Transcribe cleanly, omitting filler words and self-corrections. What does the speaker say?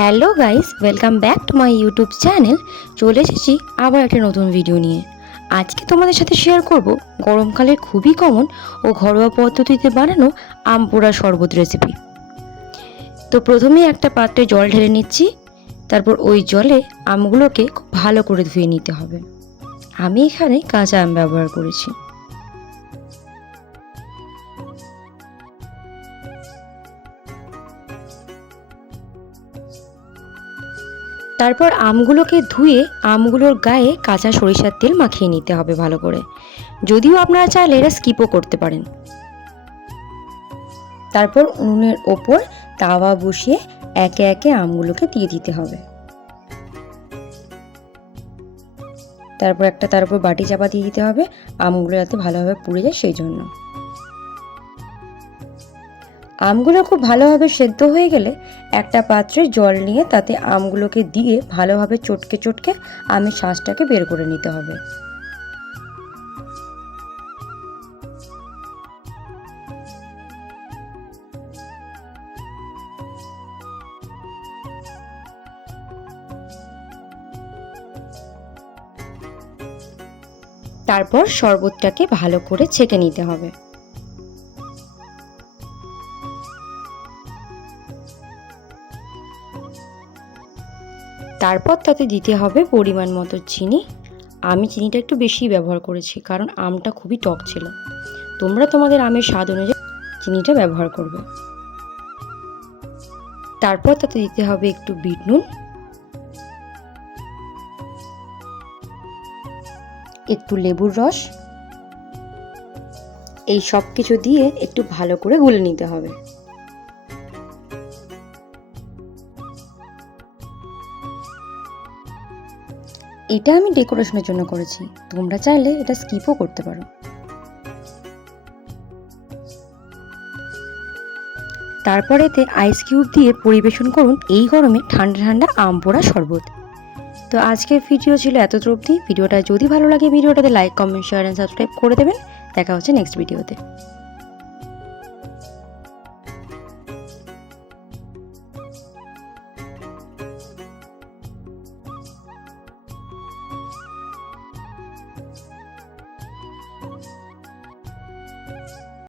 Hello guys, welcome back to my YouTube channel. চলে এসেছি আবার একটা নতুন ভিডিও নিয়ে। আজকে তোমাদের সাথে শেয়ার করব গরমকালের খুবই কমন ও ঘরোয়া পদ্ধতিতে বানানো আম পোড়া শরবত রেসিপি। তো প্রথমেই একটা পাত্রে জল ঢেলে নিচ্ছি। তারপর ওই জলে আমগুলোকে খুব ভালো করে ধুয়ে নিতে হবে। আমি এখানে কাঁচা আম ব্যবহার করেছি। তারপর আমগুলোকে ধুয়ে আমগুলোর গায়ে কাঁচা সরিষার তেল মাখিয়ে নিতে হবে ভালো করে। যদিও আপনারা চাইলে এটা স্কিপও করতে পারেন। তারপর উনুনের ওপর তাওয়া বসিয়ে একে একে আমগুলোকে দিয়ে দিতে হবে। তারপর তার উপর বাটি চাপা দিয়ে দিতে হবে, আমগুলো যাতে ভালোভাবে পুড়ে যায় সেই জন্য। আমগুলো খুব ভালোভাবে সেদ্ধ হয়ে গেলে একটা পাত্রে জল নিয়ে তাতে আমগুলোকে দিয়ে ভালোভাবে চটকে চটকে আমের শাঁসটাকে বের করে নিতে হবে। তারপর শরবতটাকে ভালো করে ছেঁকে নিতে হবে। তারপর তাতে দিতে হবে পরিমাণ মতো চিনি। আমি চিনিটা একটু বেশি ব্যবহার করেছি কারণ আমটা খুবই টক ছিল। তোমরা তোমাদের আমের স্বাদ অনুযায়ী চিনিটা ব্যবহার করবে। তারপর তাতে দিতে হবে একটু বিট নুন, একটু লেবুর রস। এই সব কিছু দিয়ে একটু ভালো করে গুলে নিতে হবে। এটা আমি ডেকোরেশনের জন্য করেছি, তোমরা চাইলে এটা স্কিপও করতে পারো। তারপর এতে আইস কিউব দিয়ে পরিবেশন করুন এই গরমে ঠান্ডা ঠান্ডা আম পোড়া শরবত। তো আজকের ভিডিও ছিল এতটা অবধি। ভিডিওটা যদি ভালো লাগে ভিডিওটাতে like, comment, share and subscribe করে দেবেন। দেখা হচ্ছে নেক্সট ভিডিওতে।